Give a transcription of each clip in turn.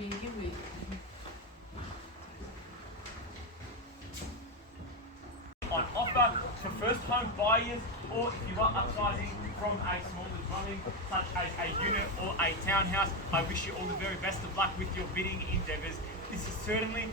On offer for first home buyers, or if you are upsizing from a smaller dwelling such as a unit or a townhouse. I wish you all the very best of luck with your bidding endeavours. This is certainly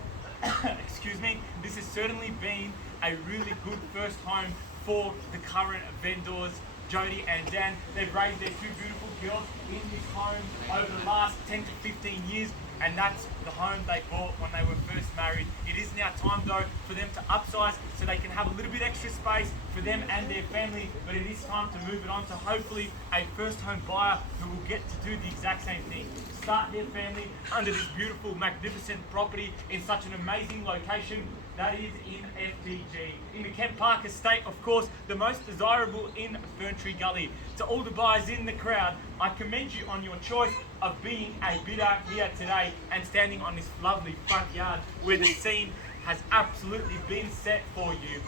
excuse me, this has certainly been a really good first home for the current vendors, Jody and Dan. They've raised their two beautiful girls in this home over the last 10 to 15 years, and that's the home they bought when they were first married. It is now time though for them to upsize so they can have a little bit extra space for them and their family, but it is time to move it on to hopefully a first home buyer who will get to do the exact same thing. Start their family under this beautiful, magnificent property in such an amazing location that is in FTG. In the Kent Park estate, of course, the most desirable in Ferntree Gully. To all the buyers in the crowd, I commend you on your choice of being a bidder here today and standing on this lovely front yard where the scene has absolutely been set for you.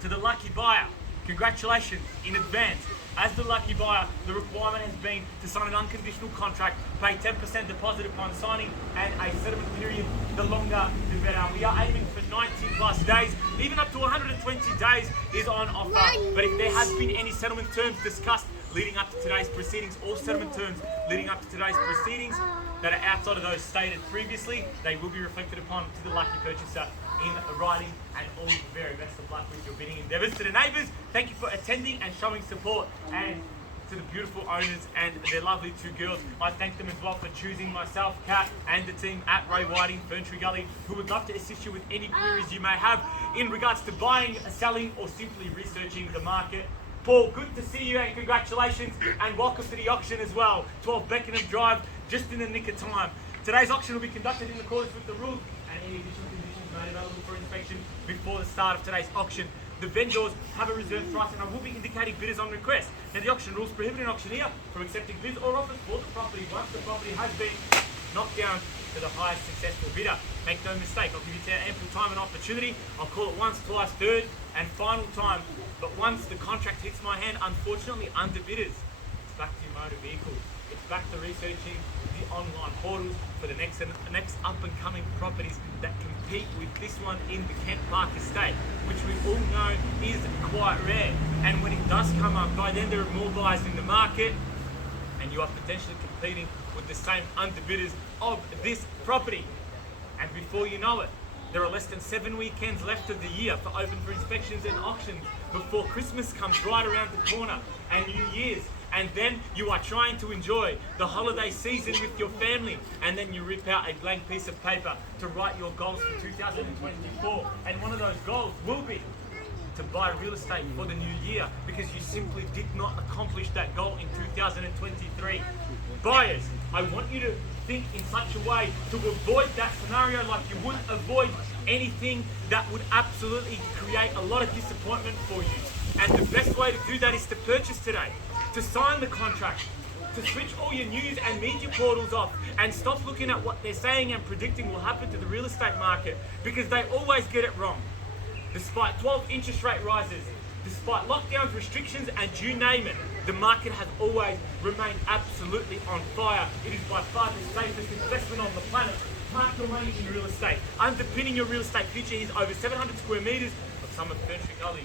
To the lucky buyer, congratulations in advance. As the lucky buyer, the requirement has been to sign an unconditional contract, pay 10% deposit upon signing, and a settlement period, the longer the better. We are aiming for 90 plus days, even up to 120 days is on offer. But if there has been any settlement terms discussed leading up to today's proceedings, or settlement terms leading up to today's proceedings that are outside of those stated previously, they will be reflected upon to the lucky purchaser in writing. And all the very best of luck with your bidding endeavours. To the neighbours, thank you for attending and showing support, and to the beautiful owners and their lovely two girls, I thank them as well for choosing myself, Kat, and the team at Ray Whiting, Ferntree Gully, who would love to assist you with any queries you may have in regards to buying, selling, or simply researching the market. Paul, good to see you and congratulations, and welcome to the auction as well. 12 Beckenham Drive, just in the nick of time. Today's auction will be conducted in accordance with the rules and any additional conditions made available for inspection before the start of today's auction. The vendors have a reserve price, and I will be indicating bidders on request. Now, the auction rules prohibit an auctioneer from accepting bids or offers for the property once the property has been knocked down to the highest successful bidder. Make no mistake, I'll give you ample time and opportunity. I'll call it once, twice, third, and final time. But once the contract hits my hand, unfortunately, under bidders, it's back to your motor vehicles. It's back to researching the online portals for the next up and coming properties that compete with this one in the Kent Park estate, which we all know is quite rare. And when it does come up, by then there are more buyers in the market, and you are potentially competing with the same underbidders of this property. And before you know it, there are less than 7 weekends left of the year for open for inspections and auctions before Christmas comes right around the corner, and New Year's. And then you are trying to enjoy the holiday season with your family, and then you rip out a blank piece of paper to write your goals for 2024. And one of those goals will be to buy real estate for the new year, because you simply did not accomplish that goal in 2023. Buyers, I want you to think in such a way to avoid that scenario like you would avoid anything that would absolutely create a lot of disappointment for you. And the best way to do that is to purchase today, to sign the contract, to switch all your news and media portals off, and stop looking at what they're saying and predicting will happen to the real estate market, because they always get it wrong. Despite 12 interest rate rises, despite lockdowns, restrictions, and you name it, the market has always remained absolutely on fire. It is by far the safest investment on the planet. Park your money in real estate. Underpinning your real estate future is over 700 square metres of some of Ferntree Gully's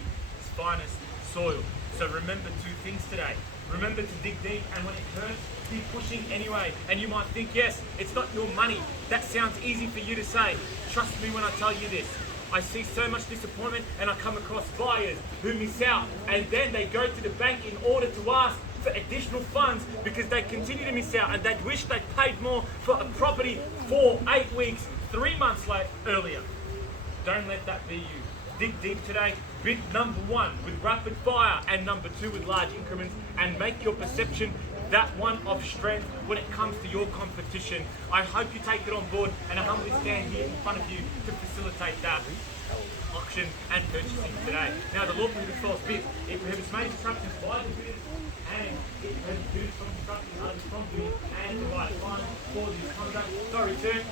finest soil. So remember two things today. Remember to dig deep, and when it hurts, keep pushing anyway. And you might think, yes, it's not your money. That sounds easy for you to say. Trust me when I tell you this. I see so much disappointment, and I come across buyers who miss out, and then they go to the bank in order to ask for additional funds because they continue to miss out, and they wish they paid more for a property for 8 weeks, 3 months earlier. Don't let that be you. Dig deep today. Bid number 1 with rapid fire, and number 2 with large increments, and make your perception that one of strength when it comes to your competition. I hope you take it on board, and I humbly stand here in front of you to facilitate that auction and purchasing today. Now, the law prohibits false bids. It prohibits main instructions by the bidders, and it prohibits bidders from instructing others from bidding and provide fines for this conduct. So return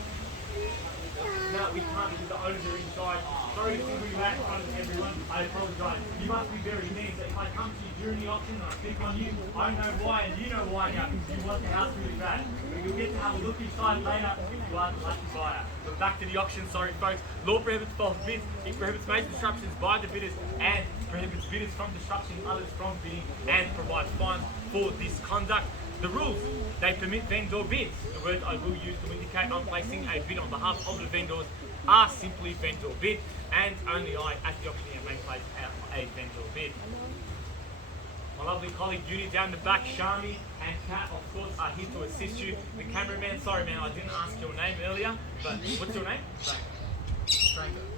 No, we can't because the owners are inside. Sorry to single you out in front of everyone. I apologise. You must be very mean. So if I come to you during the auction and I pick on you, I know why and you know why now because you want the house really bad. But you'll get to have a look inside later if you are the lucky buyer. But back to the auction, sorry folks. Law prohibits false bids. It prohibits major disruptions by the bidders and prohibits bidders from disrupting others from bidding and provides fines for this conduct. The rules, they permit vendor bids. The words I will use to indicate I'm placing a bid on behalf of the vendors are simply vendor bid, and only I, as the auctioneer, may place a vendor bid. My lovely colleague Judy down the back, Shami and Kat, of course, are here to assist you. The cameraman, sorry man, I didn't ask your name earlier, but what's your name?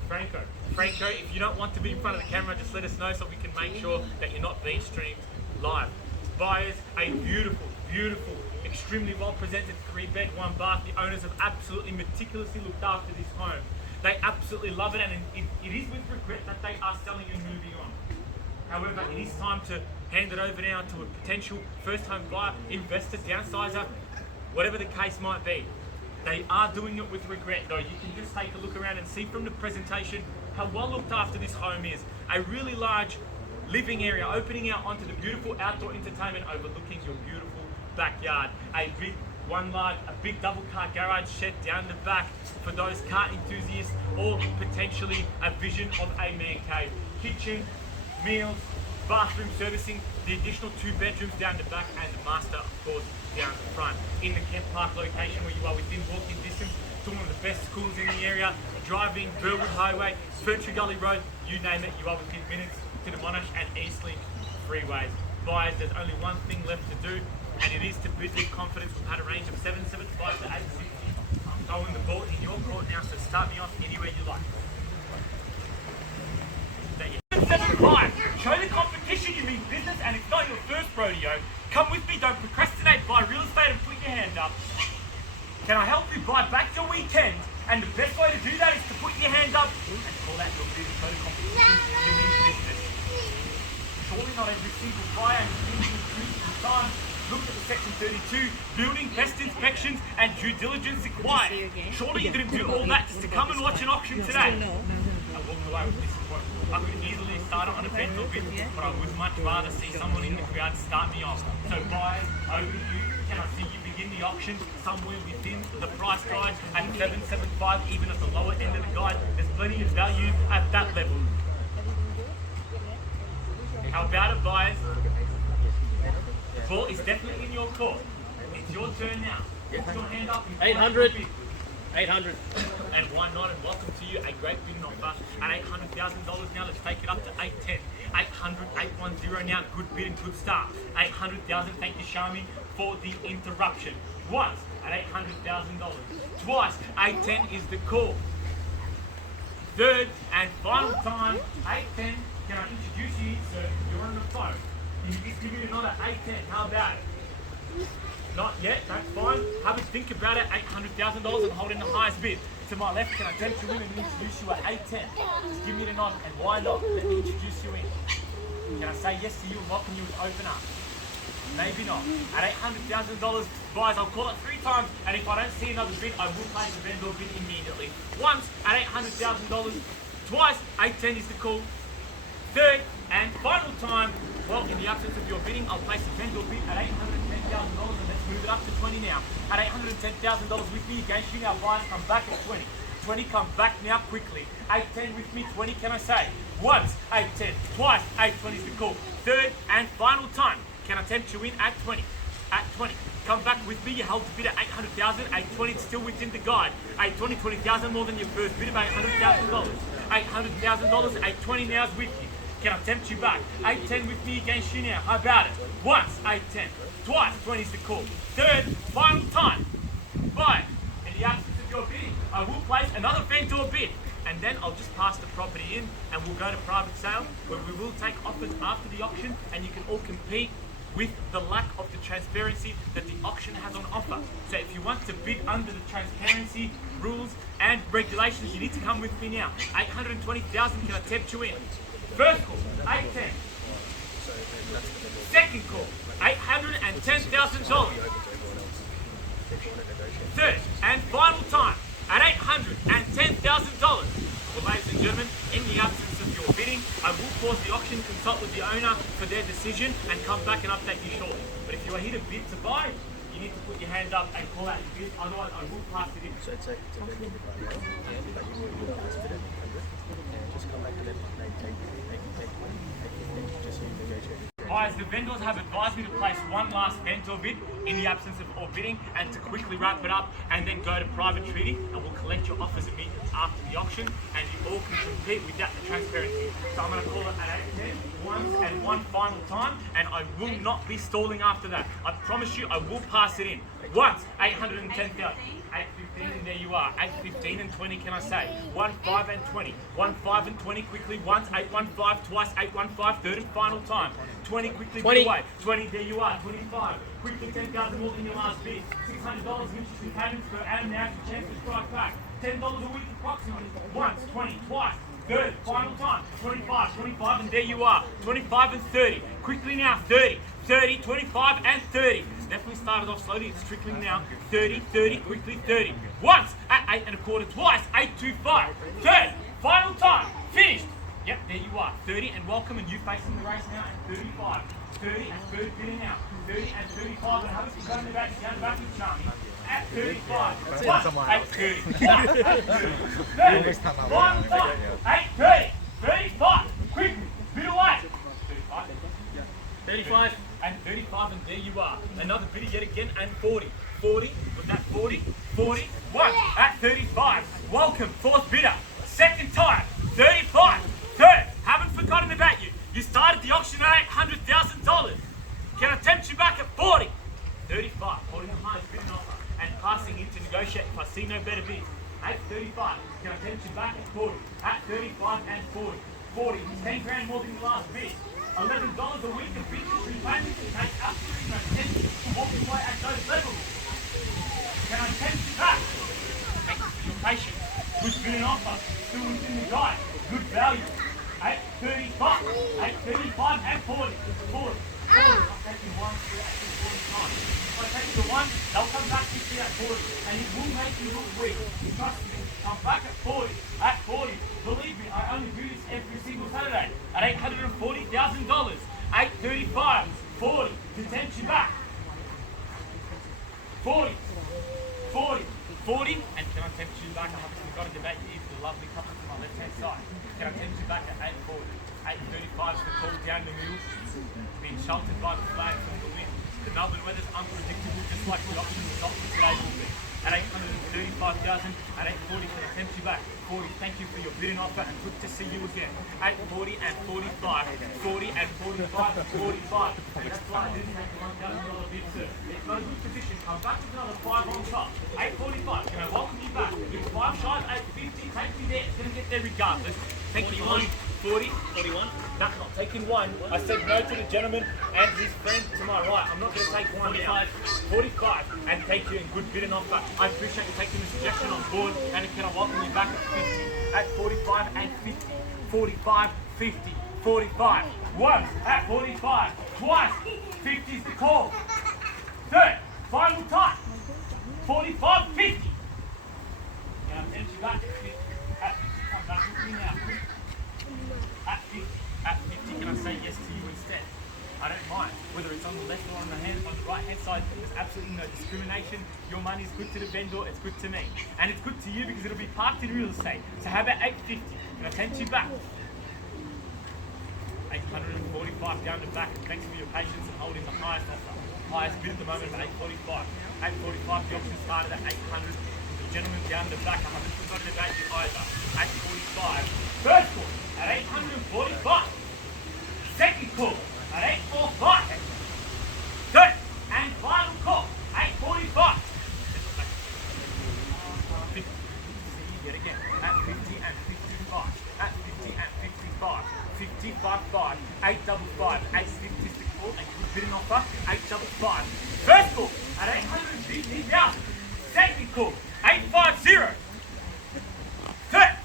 Franco, if you don't want to be in front of the camera, just let us know so we can make sure that you're not being streamed live. Buyers, a beautiful, extremely well presented 3-bed, 1-bath. The owners have absolutely meticulously looked after this home. They absolutely love it, and it is with regret that they are selling and moving on. However, it is time to hand it over now to a potential first home buyer, investor, downsizer, whatever the case might be. They are doing it with regret though. You can just take a look around and see from the presentation how well looked after this home is. A really large living area opening out onto the beautiful outdoor entertainment overlooking your beautiful backyard. A big double car garage shed down the back for those car enthusiasts, or potentially a vision of a man cave. Kitchen, meals, bathroom servicing, the additional 2 bedrooms down the back, and the master, of course, down the front. In the Kent Park location where you are within walking distance to one of the best schools in the area, driving Burwood Highway, Ferntree Gully Road, you name it, you are within minutes to the Monash and Eastlink freeways. Buyers, there's only one thing left to do, and it is to bid with confidence. We've had a range of 775 to 860. I'm throwing the ball in your court now, so start me off anywhere you like. 775. Show the competition you mean business, and it's not your first rodeo. Come with me, don't procrastinate, buy real estate and put your hand up. Can I help you buy back your weekend? And the best way to do that is to put your hand up and call out your bid. Show the competition you mean business. Surely not every single buyer is thinking of time. Look at the section 32, building, pest inspections and due diligence required. Surely you didn't do all that just to come and watch an auction today. I walked away with this point. I could easily start it on a vendor bid, but I would much rather see someone in the crowd start me off. So buyers, over to you. Can I see you begin the auction somewhere within the price guide at 775, even at the lower end of the guide? There's plenty of value at that level. How about it, buyers? The ball is definitely in your court. It's your turn now. Put your hand up. 800. 800. And why not? And welcome to you, a great bidding offer at $800,000 now. Let's take it up to 810. 800, 810 now. Good bid and good start. 800,000. Thank you, Shami, for the interruption. Once at $800,000. Twice, 810 is the call. Third and final time, 810. Can I introduce you, sir? You're on the phone. Can you just give me another 810? How about it? Not yet, that's fine. Have a think about it. $800,000. I'm holding the highest bid. To my left, can I tempt you in and introduce you at 810? Just give me the nod, and why not? Let me introduce you in. Can I say yes to you and welcome you as opener? Maybe not. At $800,000, guys, I'll call it 3 times, and if I don't see another bid, I will place the vendor bid immediately. Once at $800,000, twice, 810 is the call. Third and final time, well, in the absence of your bidding, I'll place the vendor bid at $810,000, and let's move it up to 20 now. At $810,000 with me against you, now buyers come back at 20. 20, come back now quickly. 810 with me, 20, can I say? Once, 810, twice, 820 is the call. Third and final time, can I tempt you in at 20? At 20, come back with me, you held the bid at $800,000, 820 is still within the guide. 820, 20,000 more than your first bid of $800,000. $800,000, 820 now is with you. Can I tempt you back? 810 with me against you now. How about it? Once, 810. Twice, 20 is the call. Third, final time. Buy. In the absence of your bidding, I will place another vendor bid. And then I'll just pass the property in and we'll go to private sale, where we will take offers after the auction and you can all compete with the lack of the transparency that the auction has on offer. So if you want to bid under the transparency rules and regulations, you need to come with me now. 820,000, can I tempt you in? First call, 810. Second call, $810,000. Third and final time, at decision and come back and update you shortly. But if you are here to bid to buy, you need to put your hand up and call out your bid, otherwise I will pass it in. So it's a vendor bid right now, but you will pass it at 800, and just come back to them, take 20, take 15, just so you negotiate. Guys, the vendors have advised me to place one last vendor bid in the absence of all bidding and to quickly wrap it up and then go to private treaty, and we'll collect your offers immediately after the auction and you all can compete without the transparency. So I'm going to call it at 8:10 once and one final time, and I will not be stalling after that. I promise you I will pass it in. Once, 810,000. 815 and there you are. 815 and 20 can I say? 15 and 20. 15 and 20 quickly once. 815 twice. 815 third and final time. 20 quickly 20. get away. 20 there you are. 25. Quickly 10,000 more than your last bid. $600 in interest and payments per annum now to chance to strike back. $10 a week approximately. Once, 20, twice. Third, final time. 25, 25 and there you are. 25 and 30. Quickly now. 30, 30, 25 and 30. Definitely started off slowly, it's trickling now. 30, 30, quickly 30. Once at 8 1/4, twice, 825. Third, final time, finished. Yep, there you are. 30 and welcome, and you facing the race now at 35. 30 and third bidder now. 30 and 35, and haven't forgotten about you down the back with Charmy. At 35. Once, 830. 30. Final time, 830. 35. Quickly, bid away. 35. 35. And 35 and there you are. Another bidder yet again and 40. 40, was that 40? 40, one at 35. Welcome, fourth bidder. Second time, 35. Third, haven't forgotten about you. You started the auction at $800,000. Can I tempt you back at 40? 35, holding the highest bidding offer and passing in to negotiate if I see no better bids. At 35, can I tempt you back at 40? At 35 and 40. 40, 10 grand more than the last bid. $11 a week of interest and payments to take absolutely no sense to walk away at those levels. Can I tempt you back? Thank you for your patience. Good bidding offer, still within the guide, good value. 835, 835 and 40. 40. I'm taking one for actually 40 times. If I take the one, they'll come back to you at 40 and it will make you look weak. Trust me, come back at 40. At 40. Believe me, I only do this every single Saturday at $840,000. 835, 40 to tempt you back. 40, 40, 40, and can I tempt you back? I haven't forgotten about you. It's the lovely couple to my left hand side. Can I tempt you back at 840? 835 is the call down the middle, being sheltered by the flag from the wind. The Melbourne weather's unpredictable, just like the auction result for today will be. At 835,000, at 840, can I tempt you back? 40, thank you for your bidding offer and good to see you again. 840 and 45, 40 and 45 and 45. And that's why I didn't take the $1,000 bid, sir. It's not a good position. Come back with another 5 on top. 845, can I welcome you back? If 5 shy at 850, take me there. It's going to get there regardless. Thank you, 40, 41. That's not taking one. I said no to the gentleman and his friend to my right. I'm not going to take one. 45. 45 and take you in good bidding offer. I appreciate you taking the suggestion on board, and can I welcome you back at 50, at 45 and 50, 45, 50, 45. Once at 45, twice. 50 is the call. Third, final time. 45, 50. Can I tempt you back at 50? At 50, come back with me now. At 50, can I say yes to you instead? I don't mind. Whether it's on the left or on the right hand side, there's absolutely no discrimination. Your money is good to the vendor, it's good to me. And it's good to you because it'll be parked in real estate. So how about 850? Can I tempt you back? 845 down the back. Thanks for your patience and holding the highest offer. Highest bid at the moment at 845. 845, the auction started at 800. The gentleman down the back, I haven't forgotten about you either. 845. First call at 845. Second call at 845. Third and final call, 845. 50. Yet again, at 50 and 55. At 50 and 55. 55, 855. 850 is the call, a good bidding offer, 855. First call at 850,000. Second call, 850. Third,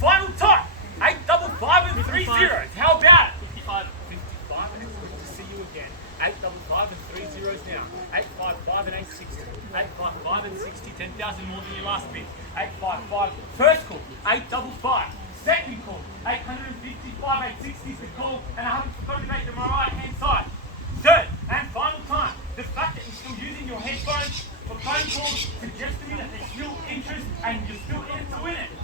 final time, 855 and 3 zeros. How about it? 55. 55, and it's good to see you again. 855 and 3 zeros now. 855 and 860. 855 and 60, 10,000 more than you last bid. 855. First call, 855. Second call, 855, 860 is the call, and I haven't forgotten about the right hand side. Third and final time, the fact that you're still using your headphones for phone calls suggests to me that there's still interest and you're still in it to win it.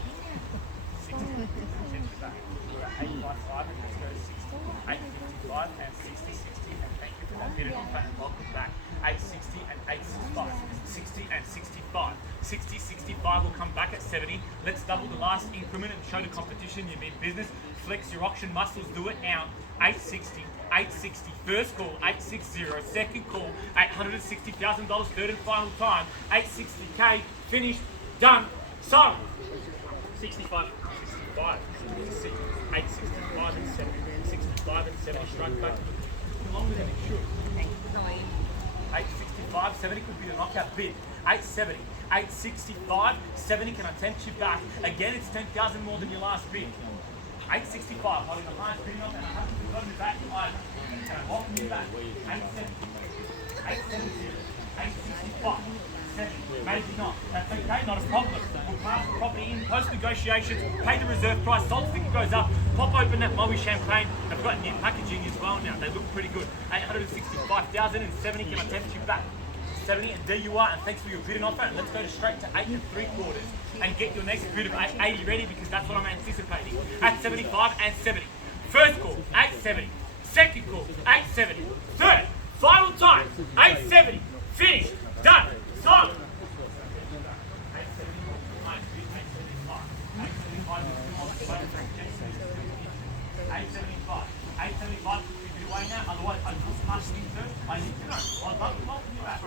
60. We're at 855 and let's go to 60. 855 and 60, 60, and thank you for that bid of offer and welcome back. 860 and 865. 60 and 65. 60, 65 will come back at 70. Let's double the last increment and show the competition you mean business. Flex your auction muscles, do it now. 860, 860, first call, 860, second call, $860,000, third and final time, 860K, finished, done, sold. 65. 65, 865 and 70, 65 and 70, strike back longer than it should. 865, 70 could be the knockout bid. 870, 865, 70, can I tempt you back? Again, it's 10,000 more than your last bid. 865, holding the highest bidding up, and I haven't forgotten the back either. Can I welcome you back? 870, 870, 865, 70, maybe not. That's okay, not a problem. We'll pass the property in, post negotiations, pay the reserve price, salt sticker goes up, pop open that Moe champagne. They've got new packaging as well now. They look pretty good. 865,000 and 70, can I tempt you back? 70, and there you are, and thanks for your bidding offer, and let's go straight to 8 3/4 and get your next bid of 880 ready, because that's what I'm anticipating. At 75 and 70. First call, 870. Second call, 870. Third, final time, 870. Finished, done, sold. 875. 875 could be away now, otherwise I just pass you first. I need to know. I'd love to welcome you back.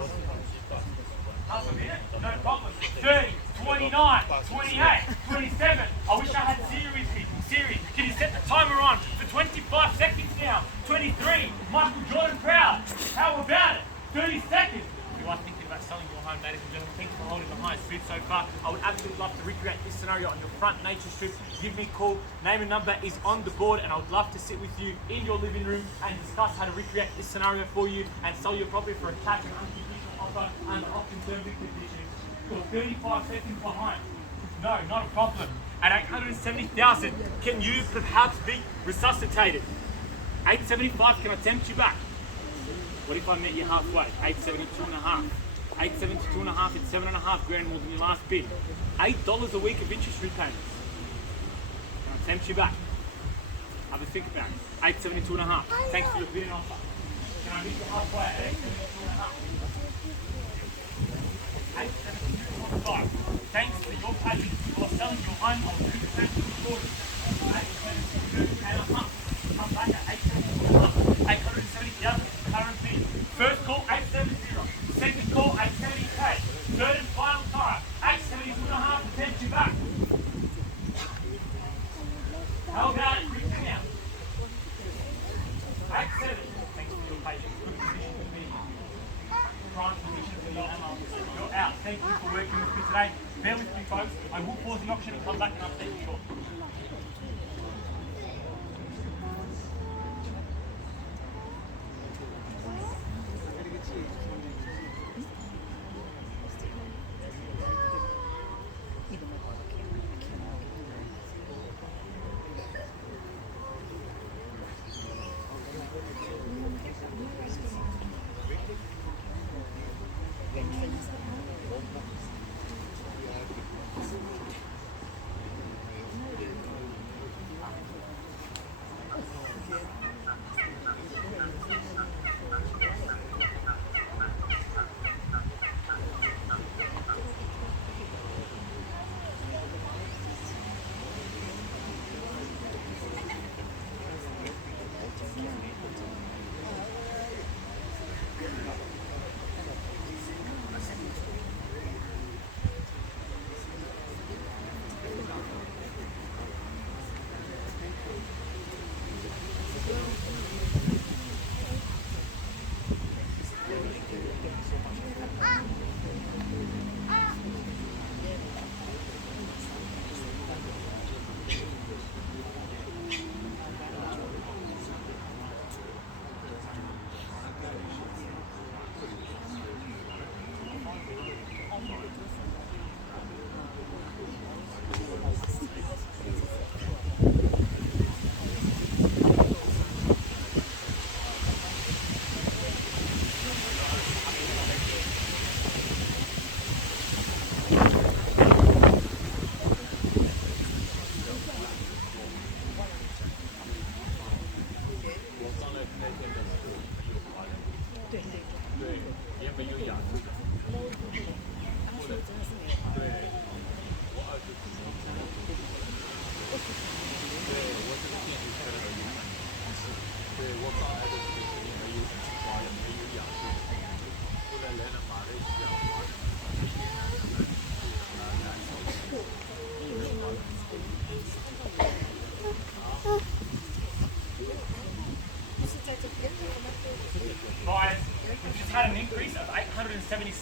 Half a minute? No problem. 30, 29, 28, 27. I wish I had Siri with me. Siri, can you set the timer on for 25 seconds now? 23, Michael Jordan proud. How about it? 30 seconds. You are thinking about selling your home, ladies and gentlemen. Thank you for holding the highest bid so far. I would absolutely love to recreate this scenario on your front nature strip. Give me a call. Name and number is on the board, and I would love to sit with you in your living room and discuss how to recreate this scenario for you and sell your property for a cash and unconditional offer under option terms and conditions. You're 35 seconds behind. No, not a problem. At 870,000, can you perhaps be resuscitated? 875, can I tempt you back? What if I met you halfway? 872.5. 872.5, it's 7.5 grand more than your last bid. $8 a week of interest repayments. Can I tempt you back? Have a think about it. 872.5. Thanks for your bidding offer. Can I meet you halfway at 872.5? 872.5. Thanks for your patience. You are selling your home on 2% recorded. 872.5. Come back at 872.5. 870,000 current bid. First call 870. Second call 870K. Third and final time 872.5 to tempt you back. How about it? Quick now. 870. Thanks for your patience. Good position to be in. Prime position for you're out. Thank you for working with me today. Bear with me, folks. I will pause the auction and come back and update you shortly.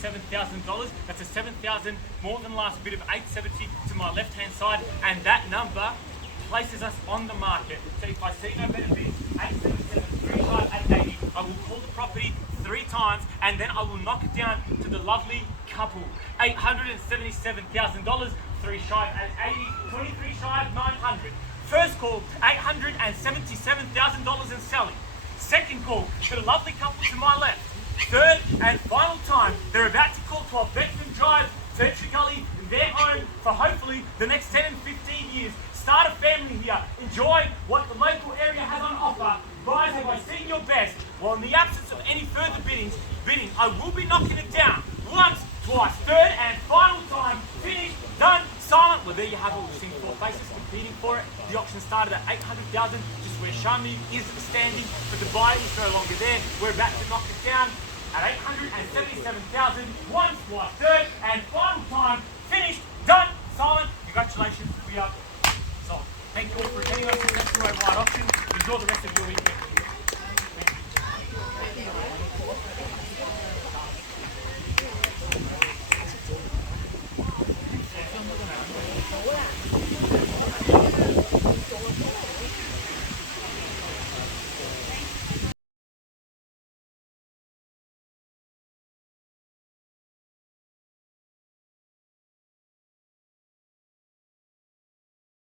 $877,000. That's a 7,000 more than last bid of 870 to my left-hand side, and that number places us on the market. So if I see no better bids, 877, 35, 880, I will call the property 3 times, and then I will knock it down to the lovely couple. $877,000, 3 shy of 880, 23 shy of 900. First call, $877,000 and selling. Second call, to the lovely couple to my left. Third and final time, they're about to call 12 Beckenham Drive, Ferntree Gully, their home for hopefully the next 10 and 15 years. Start a family here. Enjoy what the local area has on offer. Guys, have I seen your best? Well, in the absence of any further bidding, I will be knocking it down. Once, twice, third and final time. Finished, done, silent. Well, there you have it. We've seen 4 faces competing for it. The auction started at $800,000, just where Shami is standing, but the buyer is no longer there. We're about to knock it down at $877,000. Once, twice, third and final time. Finished, done, silent. Congratulations, we are sold. Thank you all for attending our successful worldwide auction. Enjoy the rest of your weekend. Thank you.